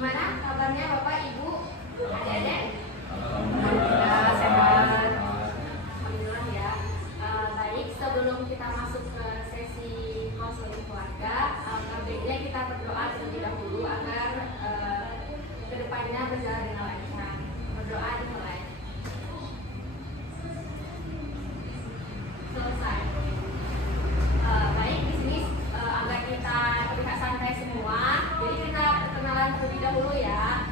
Gimana kabarnya Bapak, Ibu, adik-adik? Alhamdulillah sehat. Alhamdulillah ya. Baik, sebelum kita masuk ke sesi konseling keluarga, baiknya kita berdoa terlebih dahulu agar kedepannya berjalan dengan lancar. Berdoa dimulai. Selesai. Baik, di sini agar kita terlihat santai semua, jadi kita perkenalan terlebih dahulu ya.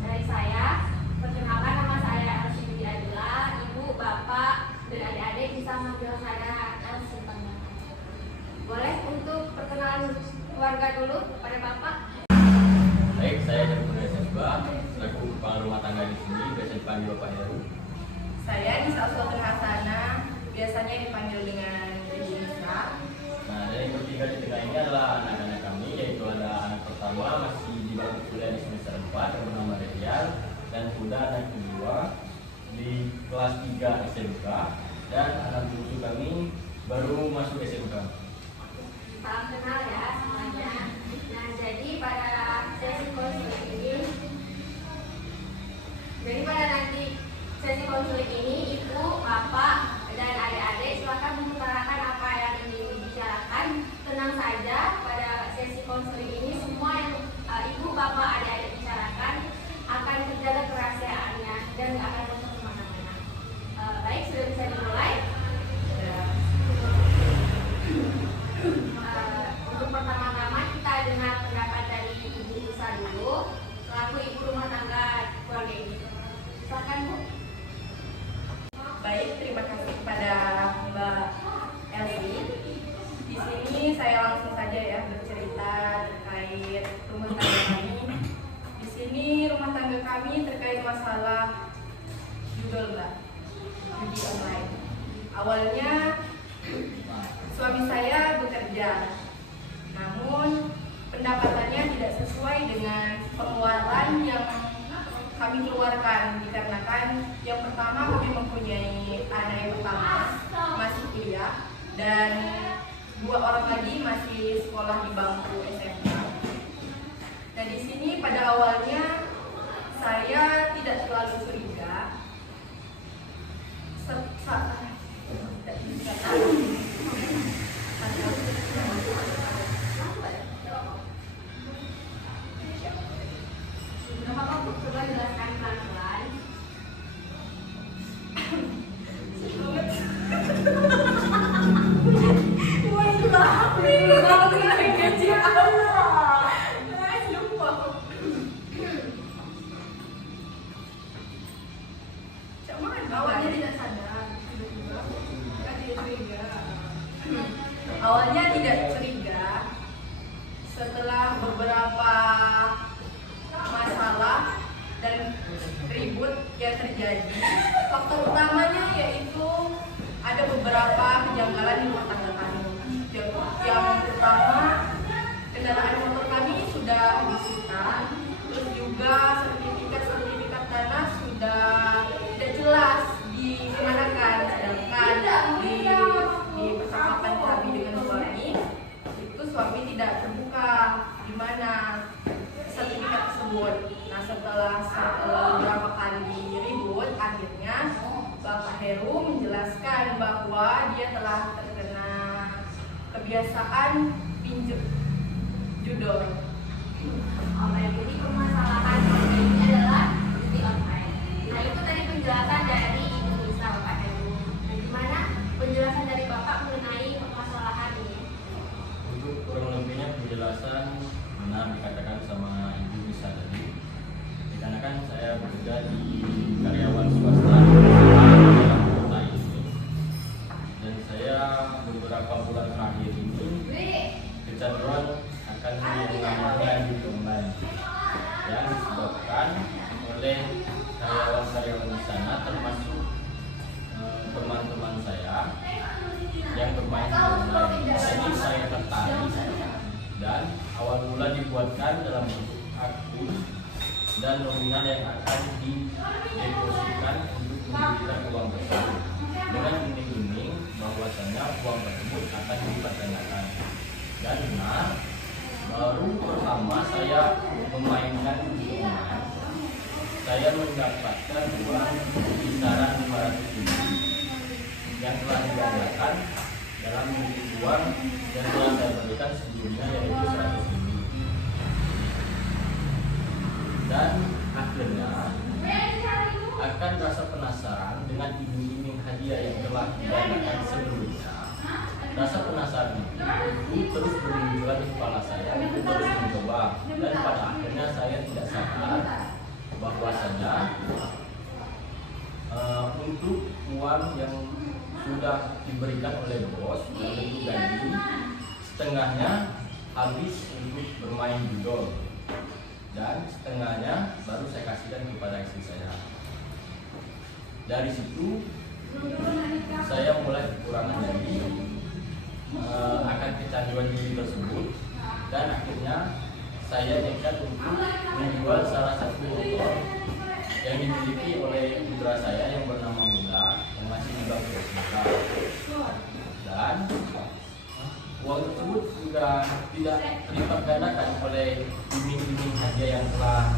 Dari saya, perkenalkan nama saya Elsie Budi Adila. Ibu, bapak, dan adik-adik bisa manggil saya Elsie. Boleh untuk perkenalan keluarga dulu pada bapak? Baik, saya Jepun Esba, selaku kepala rumah tangga di sini, biasa dipanggil Bapak Heru. Saya Nisa Sultan Hasana, biasanya dipanggil dengan Ibu Nisa. Nah, dari bertiga di tengah ini adalah anak-anak kami, yaitu ada anak pertama masih di bangku kuliah di semester 4 yang bernama Revial, dan kuda anak kedua di kelas 3 SMK, dan anak bungsu kami baru masuk SMK. Salam kenal ya semuanya. Nah, jadi pada sesi konseling ini, ibu, bapak, dan adik-adik silakan mengutarakan apa yang ingin dibicarakan. Tenang saja, pada sesi konseling ini semua yang ibu, bapak, adik-adik bicarakan akan terjaga kerahasiaannya dan nggak akan masuk kemana-mana. Baik, sudah bisa dimulai. Untuk pertama-tama kita dengar pendapat dari Ibu Nisa dulu, selaku ibu rumah tangga keluarga ini. Silakan, Bu. Baik, terima kasih kepada Mbak Elsie. Di sini saya langsung saja ya bercerita terkait rumah tangga kami. Di sini rumah tangga kami terkait masalah judul Mbak, judi online. Awalnya suami saya bekerja, namun pendapatannya tidak sesuai dengan pengeluaran yang kami keluarkan, dikarenakan yang pertama kami mempunyai anak yang pertama masih kuliah dan 2 orang lagi masih sekolah di bangku SMK. Nah, di sini pada awalnya saya tidak terlalu curiga. Nggak apa-apa, Bu. Coba jelaskan pelan-pelan. Awalnya tidak sadar, Awalnya tidak curiga, setelah beberapa masalah dan ribut yang terjadi, faktor utamanya yaitu ada beberapa kejanggalan di rumah tangga kami. Yang pertama, kendaraan motor kami sudah disita, terus juga sertifikat tanah sudah tidak jelas dimanakan, sedangkan di percakapan kami dengan suami itu suami tidak terbuka di mana sertifikat tersebut. Nah, setelah beberapa kali ribut, akhirnya Bapak Heru menjelaskan bahwa dia telah terkena kebiasaan pinjam judul. Jadi permasalahan ini adalah judi online. Nah, itu tadi penjelasan dari Ibu Nisa, Bapak Heru. Nah, gimana penjelasan dari Bapak mengenai permasalahan ini? Untuk kurang lebihnya penjelasan benar dikatakan sama Ibu Nisa tadi. Dikarenakan saya bekerja di karyawan swasta dalam kota ini, dan saya beberapa bulan terakhir ini kecanduan akan yang namanya judi online yang disebabkan oleh karyawan-karyawan di sana, termasuk teman-teman saya yang bermain di online. Jadi saya tertarik dan awal mula dibuatkan dalam bentuk akun dan nominal yang akan didepositkan untuk memberikan uang tersebut dengan iming-iming bahwasanya uang tersebut akan dilipat gandakan. Dan benar, baru pertama saya memainkan hitungan, saya mendapatkan uang kisaran 500.000 yang telah digandakan dalam bentuk uang yang telah saya berikan sebelumnya, yaitu 100.000. Dan akhirnya akan rasa penasaran dengan iming-iming hadiah yang telah digandakan sebelumnya. Rasa penasaran itu terus bermunculan di kepala saya untuk terus mencoba, dan pada akhirnya saya tidak sadar bahwasanya untuk uang yang sudah diberikan oleh bos dalam bentuk gaji, setengahnya habis untuk bermain judol dan setengahnya baru saya kasihkan kepada istri saya. Dari situ saya mulai kekurangan lagi akan kecanduan diri tersebut, dan akhirnya saya nekat untuk menjual salah satu motor yang dimiliki oleh putra saya yang bernama Muda, yang masih di bawah SMK. Dan uang tersebut juga tidak terlipat gandakan oleh iming-iming hadiah yang telah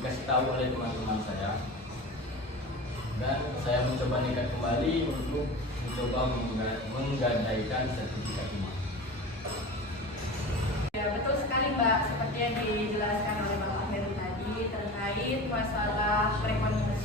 dikasih tahu oleh teman-teman saya. Dan saya mencoba nekat kembali untuk mencoba menggadaikan sertifikat rumah. Ya, betul sekali Mbak, seperti yang dijelaskan oleh Bapak Heru tadi terkait masalah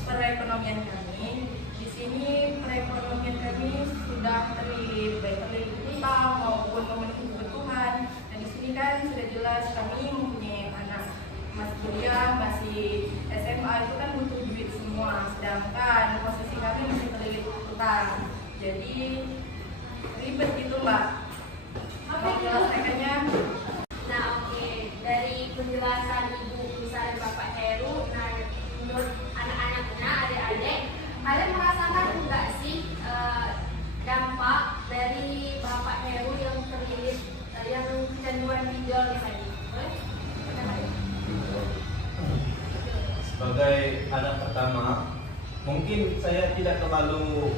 perekonomian kami. Di sini perekonomian kami sudah terlilit, baik terlilit utang maupun memenuhi kebutuhan. Dan di sini kan sudah jelas kami mempunyai anak masih kuliah, masih SMA, itu kan butuh duit semua. Sedangkan posisi kami masih terlilit utang. Jadi ribet gitu Mbak. Mau menyelesaikannya. Nah, oke. Dari penjelasan Ibu Lisa dan Bapak Heru, nah menurut anak-anaknya, adik-adik, kalian merasakan enggak sih dampak dari Bapak Heru yang terlilit, yang kecanduan pinjol tadi? Boleh? Sebagai anak pertama, mungkin saya tidak terlalu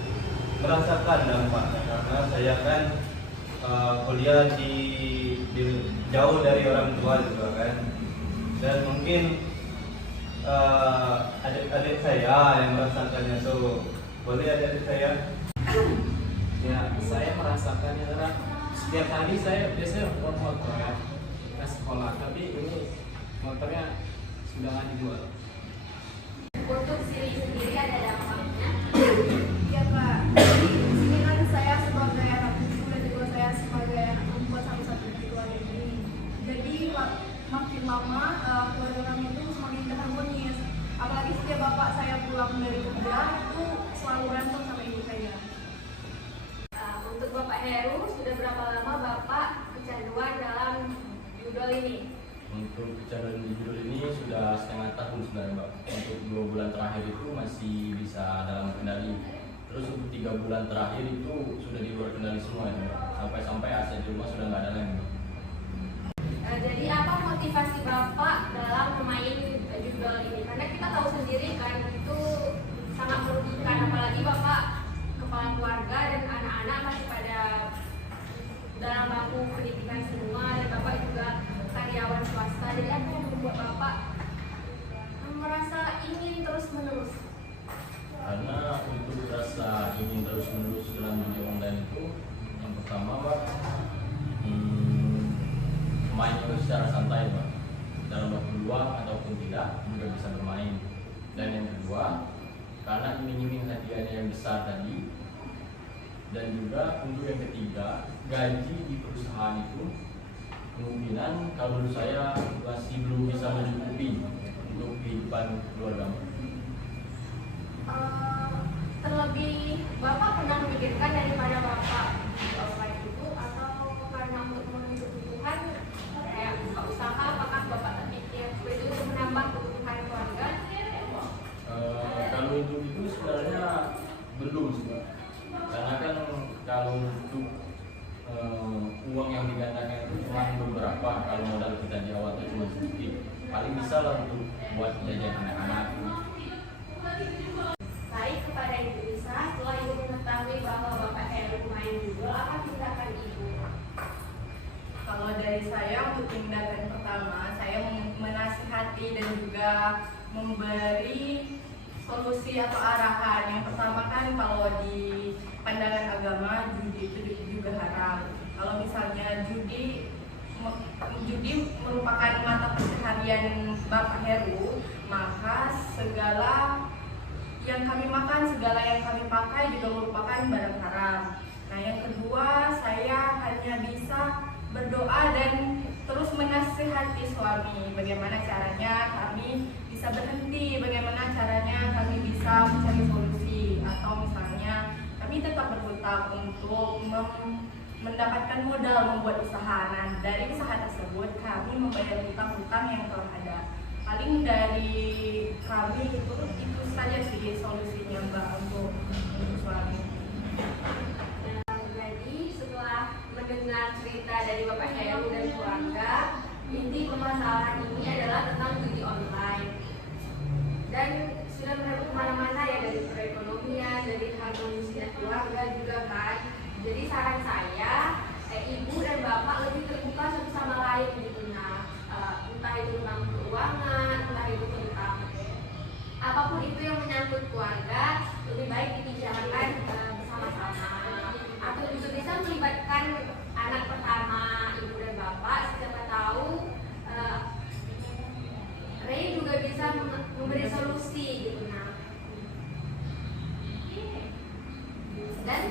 merasakan dampaknya karena saya kan kuliah di jauh dari orang tua juga kan, dan mungkin adik-adik saya yang merasakannya tuh. Boleh adik-adik saya? Ya, saya merasakannya karena setiap hari saya biasanya bawa motor ya ke sekolah, tapi ini motornya sudah nggak dijual. Untuk Siri sendiri ada dampaknya. Iya Pak, di sini kan saya sebagai anak bungsu dan juga saya sebagai anak perempuan satu-satu di keluarga ini. Jadi makin lama keluarga kami itu semakin harmonis. Apalagi setiap bapak saya pulang dari kerja itu selalu berantem sama ibu saya. Untuk Bapak Heru, sudah berapa lama Bapak kecanduan dalam judol ini? Untuk kecanduan di judul ini sudah setengah tahun sebenarnya Mbak. Untuk 2 bulan terakhir itu masih bisa dalam kendali. Terus untuk 3 bulan terakhir itu sudah di luar kendali semua ya Mbak. Sampai AC di rumah sudah nggak ada lagi Mbak. Jadi apa motivasi Bapak dalam bermain judol ini? Karena kita tahu sendiri kan itu sangat merugikan, apalagi Bapak kepala keluarga dan anak-anak masih pada dalam bangku pendidikan semua, dan Bapak juga karyawan swasta. Jadi apa yang membuat Bapak merasa ingin terus-menerus? Karena untuk rasa ingin terus-menerus dalam dunia online itu, yang pertama Mbak, main itu secara santai Mbak, dalam waktu luang ataupun tidak juga bisa bermain. Dan yang kedua, karena iming-iming hadiahnya yang besar tadi. Dan juga untuk yang ketiga, gaji di perusahaan itu kemungkinan kalau menurut saya masih belum bisa mencukupi untuk kehidupan keluarga. Terlebih Bapak pernah memikirkan daripada Bapak offline itu, atau karena untuk memenuhi kebutuhan kayak buka usaha, apakah Bapak terpikir itu untuk menambah kebutuhan keluarga? Kalau untuk itu sebenarnya belum sih Mbak. Karena kan kalau untuk uang yang digandakan itu cuma beberapa, kalau modal kita di awal itu cuma sedikit, paling bisa lah untuk buat jajan anak-anak. Baik, kepada Ibu Lisa, setelah Ibu mengetahui bahwa Bapak Heru main judol, apa tindakan Ibu? Kalau dari saya untuk tindakan pertama, saya menasihati dan juga memberi solusi atau arahan. Yang pertama kan kalau di pandangan agama judi itu juga haram. Kalau misalnya judi merupakan mata pencaharian Bapak Heru, maka segala yang kami makan, segala yang kami pakai juga merupakan barang haram. Nah, yang kedua, saya hanya bisa berdoa dan terus menasihati suami bagaimana caranya kami bisa berhenti, bagaimana caranya kami bisa mencari solusi, atau misalnya kami tetap berhutang untuk mendapatkan modal membuat usaha. Nah, dari usaha tersebut kami membayar hutang-hutang yang telah ada. Paling dari kami itu saja sih solusinya Mbak untuk suami. Jadi setelah mendengar cerita dari Bapak Heru dan keluarga, inti permasalahan ini adalah tentang judi online. Dan sudah merebut kemana-mana ya, dari perekonomian, dari harmonisnya keluarga juga kan. Jadi saran saya, ibu dan bapak lebih terbuka satu sama lain gitu. Nah, entah itu tentang keuangan, entah itu tentang apapun itu yang menyangkut keluarga, lebih baik dibicarakan bersama-sama. Atau juga bisa melibatkan anak pertama, ibu dan bapak. Siapa tahu Ray juga bisa memberi solusi gitu. Nah, dan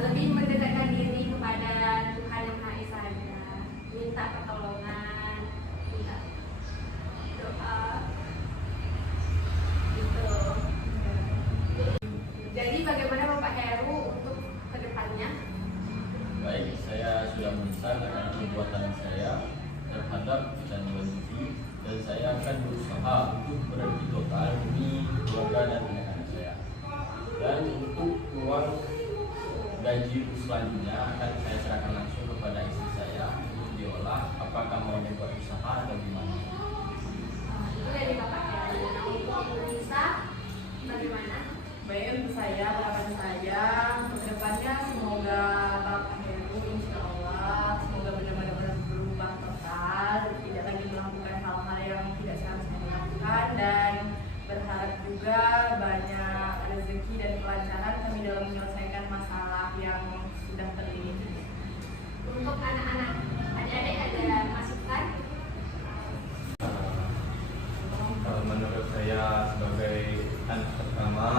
lebih mendekatkan diri kepada Tuhan Yang Maha Esa, minta pertolongan, minta doa gitu. Jadi bagaimana Bapak Heru untuk kedepannya? Baik, saya sudah menyesal akan perbuatan saya terhadap kecanduan judi, dan saya akan berusaha untuk berhenti total demi keluarga dan anak-anak saya. Dan untuk uang gaji selanjutnya akan saya serahkan langsung kepada istri saya untuk diolah apakah mau membuat usaha atau gimana. Itu dari Bapak Heru. Nah, untuk Ibu Nisa bagaimana? Baik, untuk saya, harapan saya kedepannya semoga Bapak Heru insya Allah semoga benar-benar berubah total, tidak lagi melakukan hal-hal yang tidak seharusnya dilakukan, dan berharap juga banyak rezeki dan kelancaran kami dalam menyelesaikan masalah yang sudah terjadi. Untuk anak-anak, adik-adik ada masukan? Menurut saya sebagai anak pertama,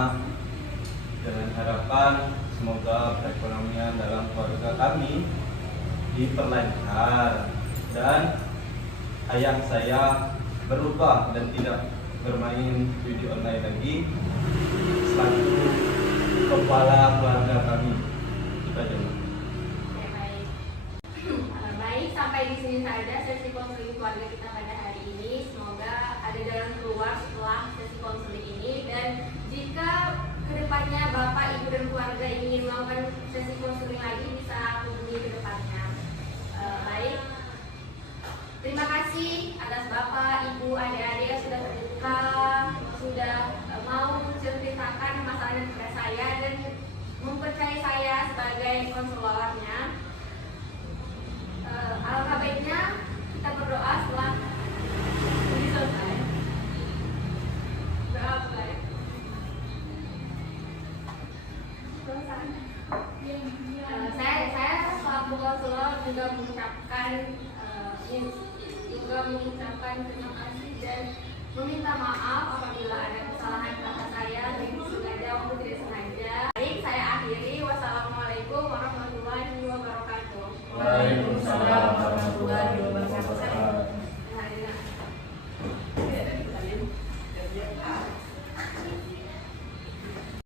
dengan harapan semoga perekonomian dalam keluarga kami diperlancar dan ayah saya berubah dan tidak bermain judi online lagi selaku kepala keluarga kami. Itu aja. Oke, baik. Baik, sampai di sini saja sesi konseling keluarga kita pada hari ini. Semoga ada jalan keluar setelah sesi konseling ini, dan jika kedepannya Bapak, Ibu, dan keluarga ingin melakukan sesi konseling lagi bisa hubungi ke depannya. Baik, terima kasih atas Bapak, Ibu, adik-adik yang sudah terbuka, sudah mau menceritakan masalahnya kepada saya dan mempercayai saya sebagai konselornya. Alangkah baiknya kita berdoa setelah ini selesai. Doa baik. Saya selaku konselor juga mengucapkan terima kasih dan meminta maaf apabila ada kesalahan kata saya baik sengaja maupun tidak sengaja. Baik, saya akhiri. Wassalamualaikum warahmatullahi wabarakatuh. Waalaikumsalam.